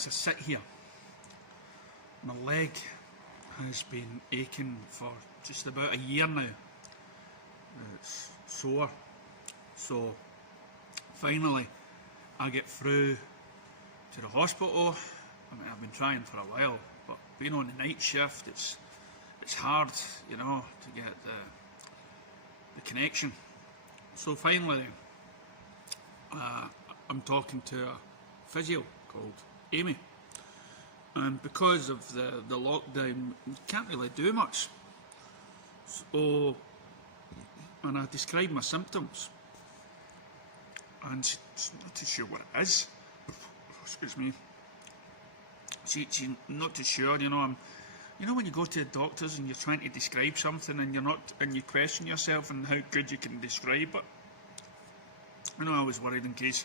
as I sit here, my leg has been aching for just about a year now. It's sore. So finally I get through to the hospital. I mean, I've been trying for a while, but being on the night shift, it's hard, you know, to get the connection. So finally, I'm talking to a physio called Amy, and because of the lockdown, you can't really do much. So, and I described my symptoms, and she's not too sure what it is. Excuse me. She's not too sure, you know. You know when you go to the doctors and you're trying to describe something and you question yourself and how good you can describe it. You know, I was worried in case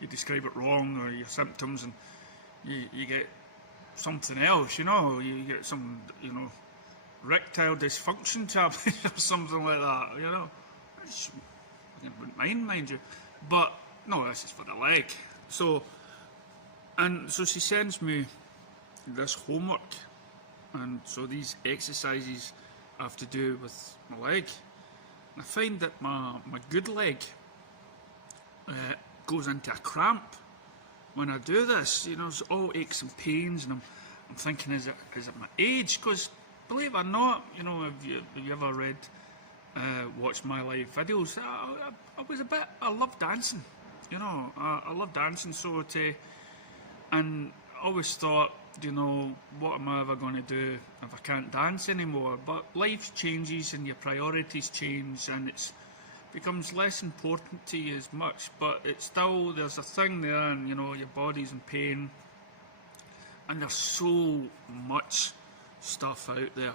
you describe it wrong, or your symptoms, and you get something else, you know. You get some, you know, erectile dysfunction tablet or something like that, you know. I wouldn't mind you. But no, this is for the leg. So she sends me this homework, and so these exercises have to do with my leg. And I find that my good leg goes into a cramp when I do this. You know, it's all aches and pains, and I'm thinking, is it my age? Because believe it or not, you know, have you ever read, watched my live videos? I love dancing. You know, I love dancing, and I always thought, you know, what am I ever going to do if I can't dance anymore? But life changes and your priorities change, and it becomes less important to you as much, but it's still, there's a thing there, and you know, your body's in pain, and there's so much stuff out there.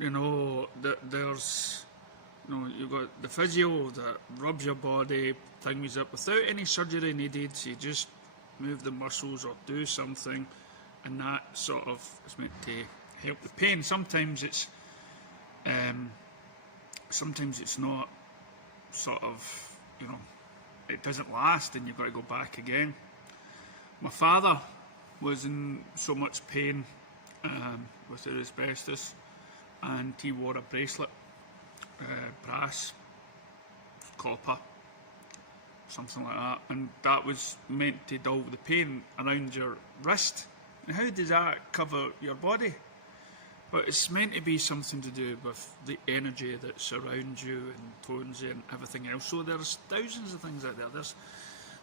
You know, there's, you know, you've got the physio that rubs your body, things up without any surgery needed, so you just move the muscles or do something, and that sort of is meant to help the pain. Sometimes it's not sort of, you know, it doesn't last and you've got to go back again. My father was in so much pain with the asbestos, and he wore a bracelet, brass, copper, something like that, and that was meant to dull the pain around your wrist. And how does that cover your body? But it's meant to be something to do with the energy that surrounds you and tones you and everything else. So there's thousands of things out there.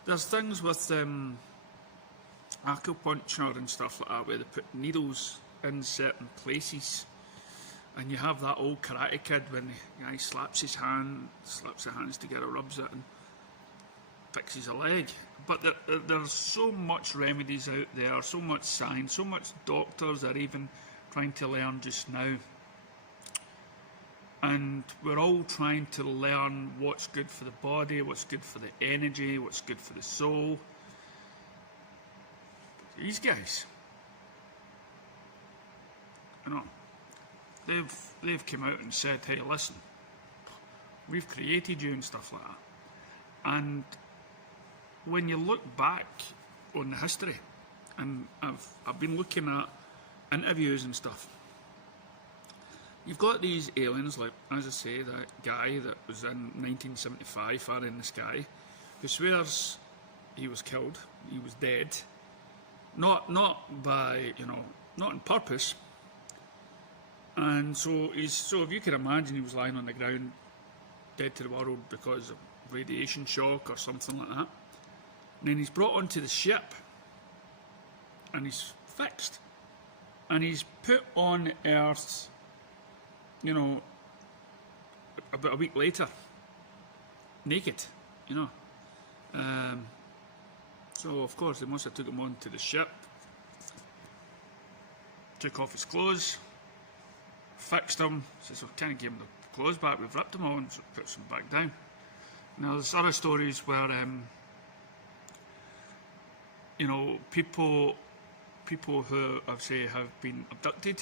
There's things with acupuncture and stuff like that, where they put needles in certain places, and you have that old Karate Kid when the guy slaps the hands together, rubs it, and fixes a leg. But there's so much remedies out there, so much science, so much doctors are even trying to learn just now, and we're all trying to learn what's good for the body, what's good for the energy, what's good for the soul. These guys, you know, they've come out and said, hey, listen, we've created you and stuff like that. And when you look back on the history, and I've been looking at interviews and stuff, you've got these aliens, like, as I say, that guy that was in 1975 far in the sky, who swears he was killed, he was dead, not by, you know, not on purpose. And so if you can imagine, he was lying on the ground dead to the world because of radiation shock or something like that, and then he's brought onto the ship and he's fixed, and he's put on Earth, you know, about a week later, naked, you know. So of course they must have took him onto the ship, took off his clothes, fixed him, says, we can't give him the clothes back, we've ripped them all, and so puts them back down. Now there's other stories where, you know, people who have been abducted,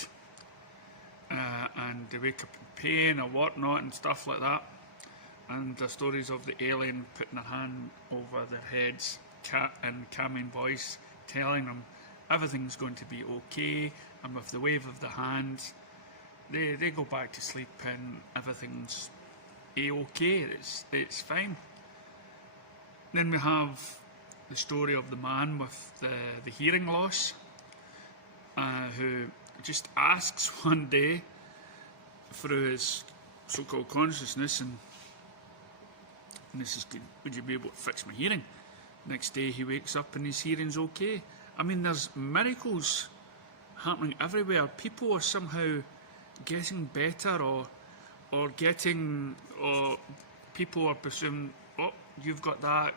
and they wake up in pain or whatnot and stuff like that, and the stories of the alien putting their hand over their heads in calming voice, telling them everything's going to be okay, and with the wave of the hand, they go back to sleep and everything's a-okay, it's fine. Then we have the story of the man with the hearing loss, who just asks one day through his so-called consciousness, and this is good, would you be able to fix my hearing? Next day he wakes up and his hearing's okay. I mean, there's miracles happening everywhere. People are somehow getting better, or people are presuming, oh, you've got that,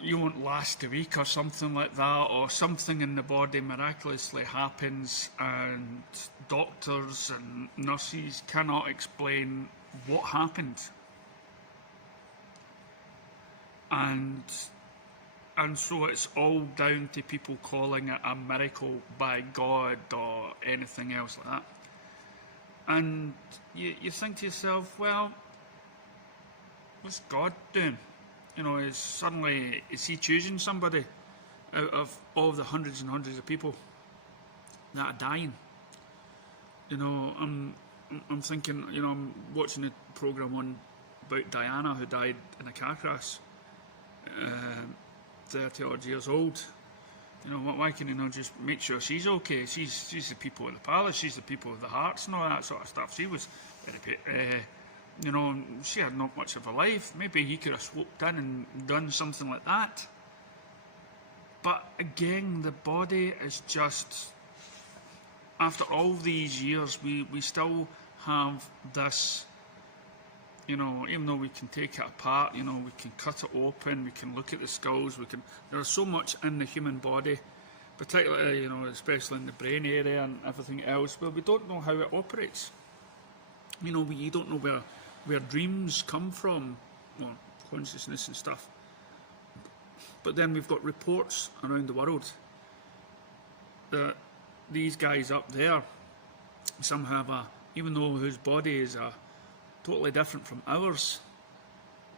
you won't last a week or something like that, or something in the body miraculously happens and doctors and nurses cannot explain what happened. And so it's all down to people calling it a miracle by God or anything else like that. And you think to yourself, well, what's God doing? Is he choosing somebody out of all the hundreds and hundreds of people that are dying? I'm thinking, I'm watching a program about Diana, who died in a car crash, 30 odd years old. Why can you not just make sure she's okay? She's the people of the palace, she's the people of the hearts and all that sort of stuff. She was very, she had not much of a life. Maybe he could have swooped in and done something like that. But again, the body is just, after all these years, we still have this, even though we can take it apart, we can cut it open, we can look at the skulls, there's so much in the human body, particularly, especially in the brain area and everything else, where we don't know how it operates. You don't know where dreams come from, or consciousness and stuff. But then we've got reports around the world that these guys up there, some have even though whose body is totally different from ours,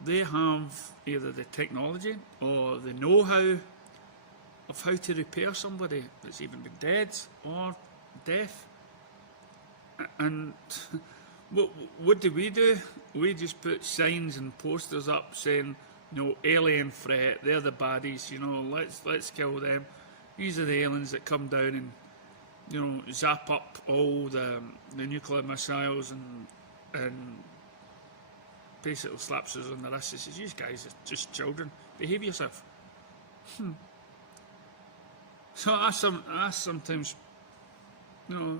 they have either the technology or the know-how of how to repair somebody that's even been dead or deaf. And what do? We just put signs and posters up saying, alien threat, they're the baddies, let's kill them. These are the aliens that come down and, zap up all the nuclear missiles and basically slaps us on the wrist and says, you guys are just children, behave yourself. So I sometimes,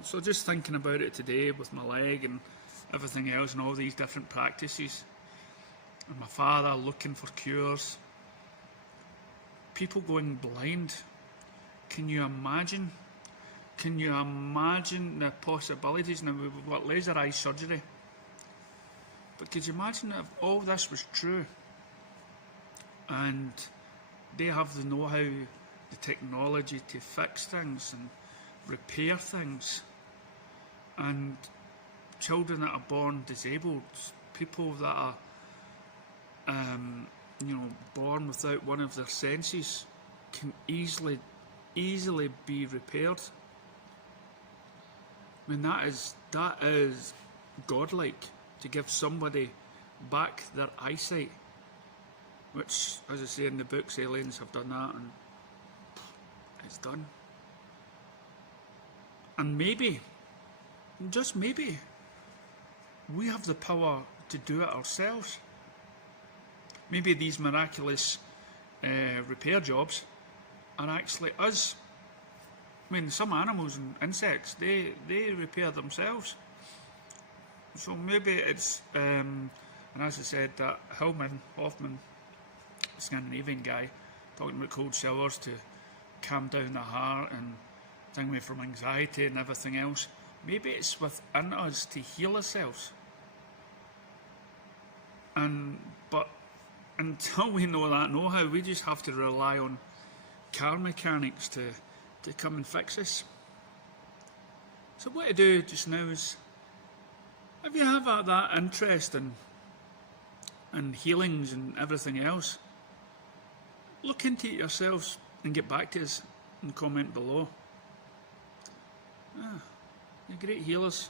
so just thinking about it today with my leg and everything else and all these different practices, and my father looking for cures, people going blind. Can you imagine the possibilities? Now we've got laser eye surgery, but could you imagine if all this was true and they have the know-how, the technology to fix things and repair things, and children that are born disabled, people that are born without one of their senses can easily be repaired. I mean, that is godlike, to give somebody back their eyesight, which, as I say in the books, aliens have done that, and it's done. And maybe, just maybe, we have the power to do it ourselves. Maybe these miraculous repair jobs are actually us. I mean, some animals and insects, they repair themselves. So maybe it's, and as I said, that Hoffman, Scandinavian guy, talking about cold showers to calm down the heart and thing away from anxiety and everything else. Maybe it's within us to heal ourselves. But until we know that know-how, we just have to rely on car mechanics to come and fix us. So what I do just now is, if you have that interest in healings and everything else, look into it yourselves and get back to us and comment below. You're great healers.